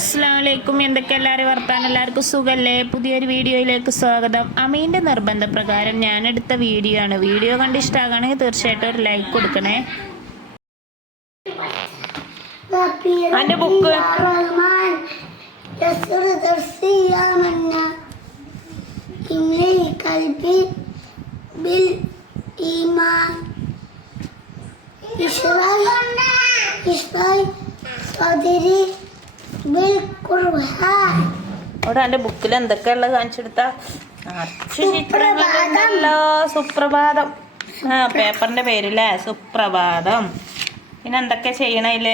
അസ്സാമലൈക്കും എന്തൊക്കെ എല്ലാവരും വർത്താൻ എല്ലാവർക്കും സുഖല്ലേ? പുതിയൊരു വീഡിയോയിലേക്ക് സ്വാഗതം. അമീന്റെ നിർബന്ധപ്രകാരം ഞാൻ എടുത്ത വീഡിയോ ആണ്. വീഡിയോ കണ്ട് ഇഷ്ടമാകണമെങ്കിൽ തീർച്ചയായിട്ടും ഒരു ലൈക്ക് കൊടുക്കണേ. അന്റെ ബുക്ക് ബിൽ ഈമാൻ. അവിടെ എന്റെ ബുക്കിൽ എന്തൊക്കെയാ ഉള്ളത് കാണിച്ചെടുത്ത? നിറച്ച് ചിത്രങ്ങളുണ്ടല്ലോ സുപ്രഭാതം. ആ പേപ്പറിന്റെ പേരില്ലേ സുപ്രഭാതം. പിന്നെ എന്തൊക്കെ ചെയ്യണതിൽ?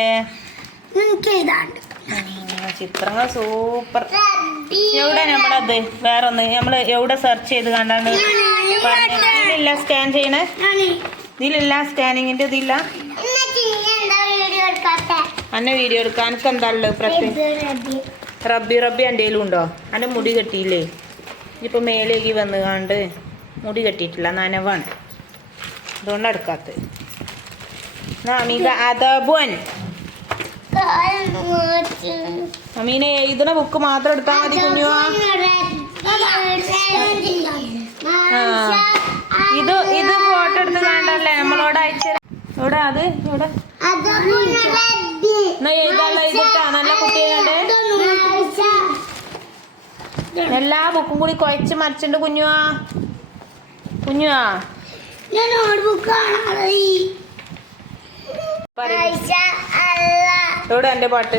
ചിത്രങ്ങൾ സൂപ്പർ. എവിടെ നമ്മളത്? വേറെ ഒന്ന് നമ്മൾ എവിടെ സെർച്ച് ചെയ്ത് കണ്ടാണ്. ഇതിലില്ല സ്കാൻ ചെയ്യണേ? ഇതിലില്ല സ്കാനിങ്ങിന്റെ ഇതില്ല? അന്നെ വീഡിയോ എടുക്കാൻ എനിക്ക് എന്താ ഉള്ളത് പ്രശ്നം? റബ്ബി റബ്ബി എന്റെ ഉണ്ടോ? അന്നെ മുടി കെട്ടിയില്ലേ? ഇനിയിപ്പോൾ മേലേക്ക് വന്ന് കണ്ട് മുടി കെട്ടിയിട്ടില്ല നനവാണ്. അതുകൊണ്ട് എടുക്കാത്ത. അമീക അതബുൻ അമീനെ എഴുതുന്ന ബുക്ക് മാത്രം എടുത്താൽ മതി കുഞ്ഞുവാ. ഇത് ഇത് ഫോട്ടോ എടുത്ത് കണ്ടല്ലേ? നമ്മളോട് അയച്ചു ഇവിടെ അത് ഇവിടെ എന്നാ എഴുതാനുള്ള എഴുതിട്ടാ നല്ല കുട്ടിയെ കണ്ടേ എല്ലാ ബുക്കും കൂടി കുഴച്ച് മറിച്ചിട്ടുണ്ട് കുഞ്ഞുവാ. കുഞ്ഞുവാ. എവിടെ എന്റെ പാട്ട്?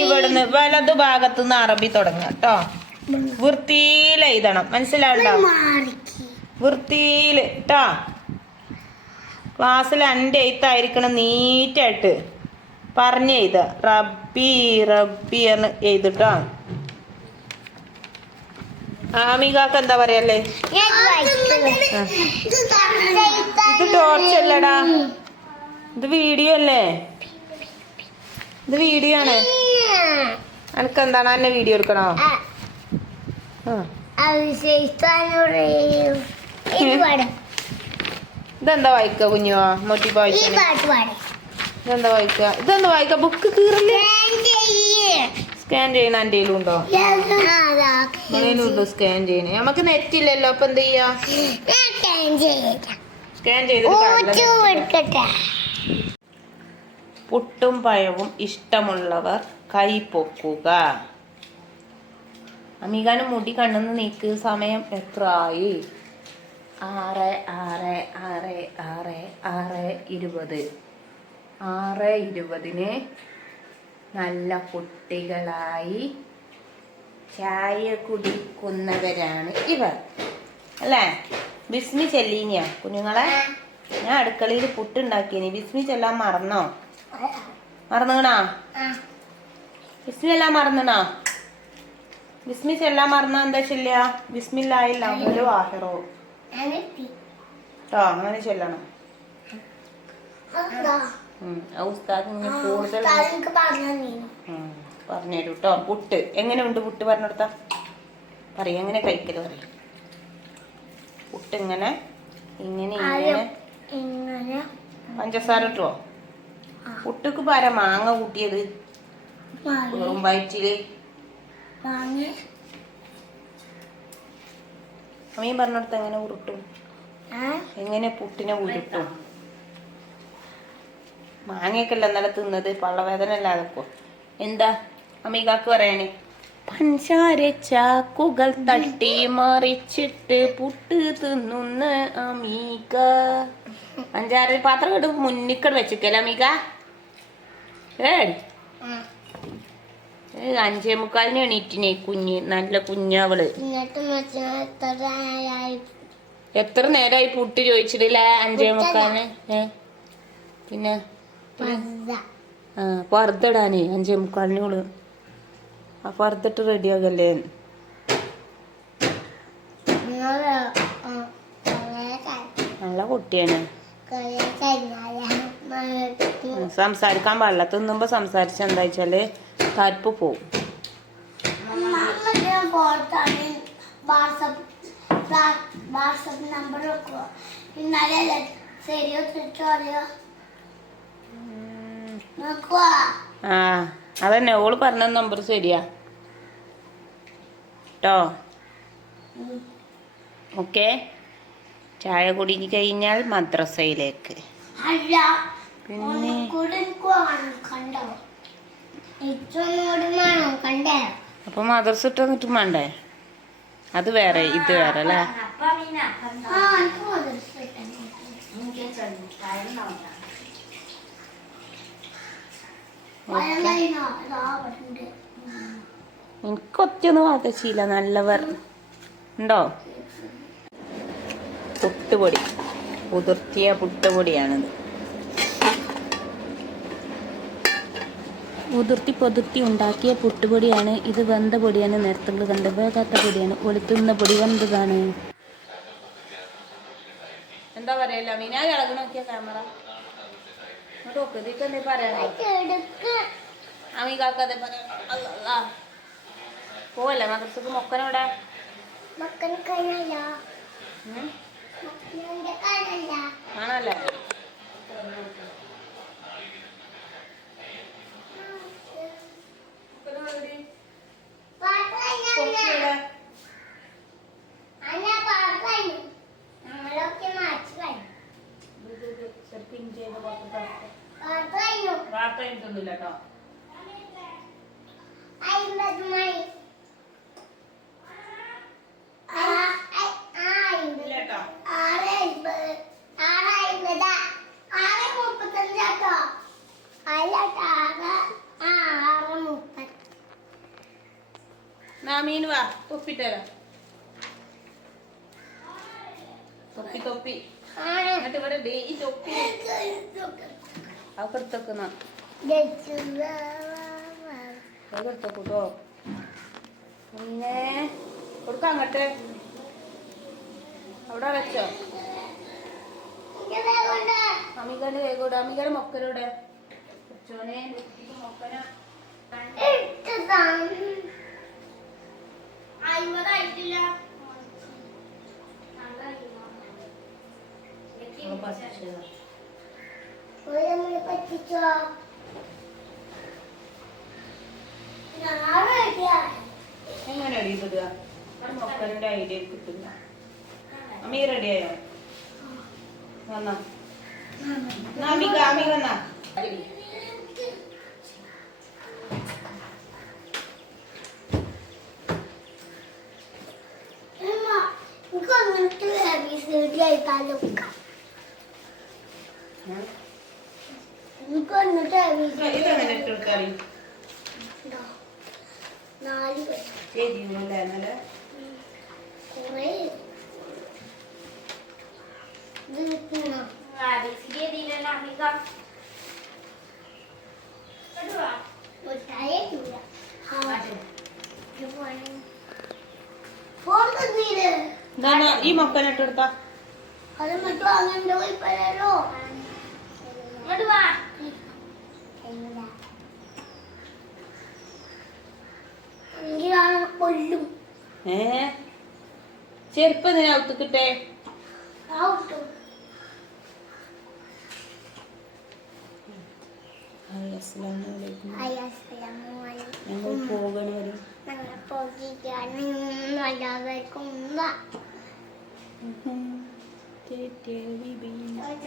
ഇവിടുന്ന് വലതു ഭാഗത്തു നിന്ന് അറബി തുടങ്ങുക കേട്ടോ. വൃത്തിയിൽ എഴുതണം. മനസ്സിലാവണ്ടോ വൃത്തിയിൽ കേട്ടോ ക്ലാസ്സിൽ എന്റെ എഴുത്തായിരിക്കണം നീറ്റായിട്ട്. പറഞ്ഞ് എഴുതുക റബ്ബി റബ്ബി എന്ന് എഴുതിട്ടോ. ആമികാക്ക് എന്താ പറയല്ലേ? ഇത് ടോർച്ച് അല്ലടാ. ഇത് വീഡിയോ അല്ലേ? ഇത് വീഡിയോ ആണ്. എനക്ക് എന്താണ് എന്നെ വീഡിയോ എടുക്കണോ? ആ. ഇതെന്താ വായിക്ക കുഞ്ഞോ? വായിച്ചേ ഇതെന്താ വായിക്ക? ഇതെന്താ വായിക്ക? ബുക്ക് കീറില്ലേ? സ്കാൻ ചെയ്യണ എന്റെ ഉണ്ടോ? ഉണ്ടോ? സ്കാൻ ചെയ്യണേ നമുക്ക് നെറ്റ് ഇല്ലല്ലോ അപ്പൊ എന്ത് ചെയ്യാ? സ്കാൻ പുട്ടും പഴവും ഇഷ്ടമുള്ളവർ കൈ പൊക്കുക. അമീകാനും മുടി കണ്ണെന്ന് നീക്ക് സമയം എത്ര ആയി ആറ് ആറ് ആറ് ആറ് ആറ് ഇരുപത്. ആറ് ഇരുപതിന് നല്ല കുട്ടികളായി ചായ കുടിക്കുന്നവരാണ് ഇവർ അല്ലേ? ബിസ്മി ചെല്ലീനിയാ കുഞ്ഞുങ്ങളെ? ഞാൻ അടുക്കളയിൽ പുട്ടുണ്ടാക്കിയനി ബിസ്മി ചെല്ലാൻ മറന്നോ? മറന്നുകണോ ബിസ്മി എല്ലാം മറന്നണോ? ബിസ്മി ചെല്ലാൻ മറന്നോ എന്താ ചെല്ലിയ ബിസ്മില്ലായില്ല. ഒരു ആഹിറോ കേട്ടോ അങ്ങനെ ചെല്ലണം. ഉസ്താദ് കൂടുതൽ. പറഞ്ഞുതരൂ കേട്ടോ പുട്ട് എങ്ങനെയുണ്ട് പുട്ട് പറഞ്ഞെടുത്താ? പറയും എങ്ങനെ കഴിക്കൽ പറയും. പുട്ട് ഇങ്ങനെ ഇങ്ങനെ ഇങ്ങനെ. പഞ്ചസാര ഇട്ടുവോ പുട്ടുക്ക് പാര മാങ്ങ കൂട്ടിയത്. വെറും വയറ്റിൽ. വാങ്ങി അമ്മയും പറഞ്ഞിടത്ത് എങ്ങനെ ഉരുട്ടും? എങ്ങനെ പുട്ടിനെ ഉരുട്ടും? മാങ്ങയൊക്കെ അല്ല ഇന്നലെ തിന്നത്? പള്ളവേദന അല്ലാതെ എന്താ? അമ്മീകാക്ക് പറയണേ. പഞ്ചാര ചാക്കുകൾ തട്ടി മറിച്ചിട്ട് പുട്ട് തിന്നുന്ന അമീക പഞ്ചാര പാത്രം കിട്ടും മുന്നിക്കട് വെച്ചിക്കല്ലേ അമീക ഏടി ഏ, അഞ്ചേ മുക്കാലിന് എണീറ്റിനെ കുഞ്ഞ് നല്ല കുഞ്ഞവൾ. എത്ര നേരമായി പുട്ട് ചോദിച്ചിട്ടില്ല അഞ്ചേ മുക്കാലിന്? പിന്നെ? ആ പർദ്ദടാനേ അഞ്ചേ മുക്കാലിന് ഓൾ. ആ പർദ്ദട്ട് റെഡിയാകല്ലേ? നല്ല കുട്ടിയാണ്. സംസാരിക്കാൻ പാടില്ല. തിന്നുമ്പോ സംസാരിച്ച എന്താ വെച്ചാൽ തരിപ്പ് പോവും. വാട്സപ്പ് നമ്പർ വെക്കുക. ഇന്നലെ ശരിയോ അറിയോ ആ അതന്നെ. ഓൾ പറഞ്ഞ നമ്പർ ശരിയാ. കേട്ടോ ഓക്കെ. ചായ കുടി കഴിഞ്ഞാൽ മദ്രസയിലേക്ക്. പിന്നെ കൂടെ കാണും കണ്ടോ ഇച്ചൊന്നോട് വേണം കണ്ടേ അപ്പൊ മദർസ് ഇട്ട് വന്നിട്ടും വേണ്ടേ? അത് വേറെ ഇത് വേറെ അല്ലേ? എനിക്ക് ഒറ്റൊന്നും ഒറ്റയൊന്നും വാങ്ങിച്ചില്ല നല്ലവർ ഉണ്ടോ? പുട്ടുപൊടി. കുതിർത്തിയ പുട്ടുപൊടിയാണിത്. ഉതിർത്തി പൊതിർത്തി ഉണ്ടാക്കിയ പുട്ടുപൊടിയാണ്. ഇത് വെന്ത പൊടിയാണ്. നേരത്തെ കണ്ട് വേകാത്ത പൊടിയാണ്. ഒളിത്തുന്ന പൊടി വെന്തതാണ്. എന്താ പറയല്ല മീനാ ഇളകി നോക്കിയ ക്യാമറ ഇങ്ങോട്ട് നോക്ക്. ഇതിക്ക് എന്തേ പറയണേ അമീകാക്കതെ പോവല്ലേ? മദ്രസക്ക് മൊക്കനോടെ ആണല്ലേ പാട്ട് കഴിഞ്ഞ അല്ല പാട്ട് കഴിഞ്ഞു നമ്മളൊക്കെ മാറ്റി കഴിഞ്ഞു പാട്ട് കഴിഞ്ഞു വാർത്ത കഴിഞ്ഞിട്ടൊന്നുമില്ല കേട്ടോ അമ്പത് മണി ആ, ആ, ആ, അമ്പത്. ഇല്ല കേട്ടോ ആറ് അമ്പത്. ആറ് അമ്പത്. ആറ് മുപ്പത്തഞ്ചാട്ടോ. അല്ല ട്ടോ, ആറ് ആ, ആറ് മുപ്പത്. നാമീൻ തൊപ്പിട്ടരാ തൊപ്പി തൊപ്പി. എന്നിട്ട് ഇവിടെ ഈ തൊപ്പി. അതൊക്കെ എടുത്തേക്കൂട്ടോ പിന്നെ കൊടുക്കാം അങ്ങോട്ട് അവിടെ വെച്ചോ. അമികന്റെ വേഗോടെ അമികയുടെ മൊക്കലോടെ ചോനെ മൊക്കന എങ്ങനെ അടിയിടുക മൊക്കലിന്റെ ഐഡിയ കിട്ടില്ല അമ്മി വന്നോ. അമിക അമിക വന്നാ. അമ്മ, എനിക്ക് അങ്ങനത്തെ ABCD ഇതെങ്ങനെ ഇട്ടെടുക്കാറി ഉണ്ടോ? നാല് പേര്. എഴുതിയില്ലേ ഇന്നലെ കുറേ ഇത് കിട്ടണോ? മിഠായി ഇല്ല. ആ. ഇത് പോണം. ഫോൺ തന്നീൽ. ഇതാ ഈ മൊക്കന ഇട്ടെടുത്താ അത് മറ്റോ അങ്ങനെ പോയി പറയാലോ ഇങ്ങോട്ട് വാ കൊല്ലും. ഏ? ചെരുപ്പ് എന്തിനാ കിട്ടും ഞങ്ങൾ പോകണ വരും. എല്ലാവർക്കും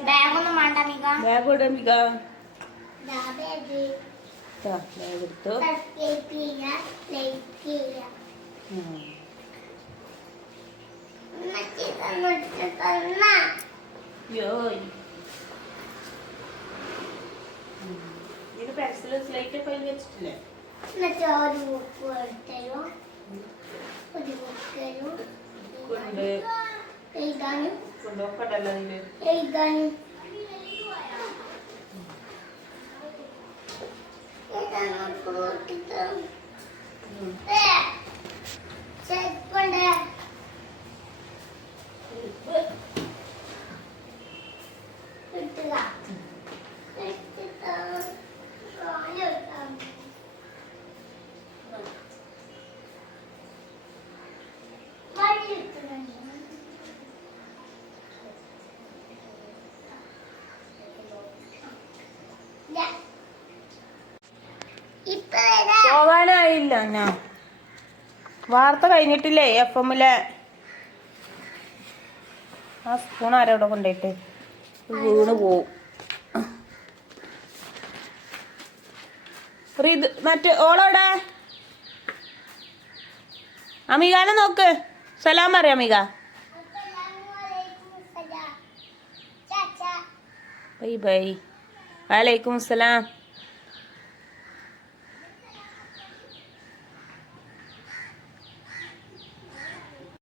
ബാഗൊന്നും വേണ്ട മിക. ബാഗ് ബാഗ് ബാഗ് എടുത്തു പെൻസിൽ സ്ലേറ്റ് ഒക്കെ വെച്ചിട്ടില്ലേ? കൊണ്ട് എഴുതാനും. എഴുതാനും. എഴുതാനും കൊടുത്തിട്ട് എന്നാ വാർത്ത കഴിഞ്ഞിട്ടില്ലേ എഫ് എമ്മിലെ ആ സ്പൂൺ ആരോടെ കൊണ്ടിട്ട് വീണ് പോവും. റിത് മറ്റേ ഓളോടെ? അമികാനെ നോക്ക്. സലാം പറയാം അമിക. Bye bye. വലൈക്കും അസ്സലാം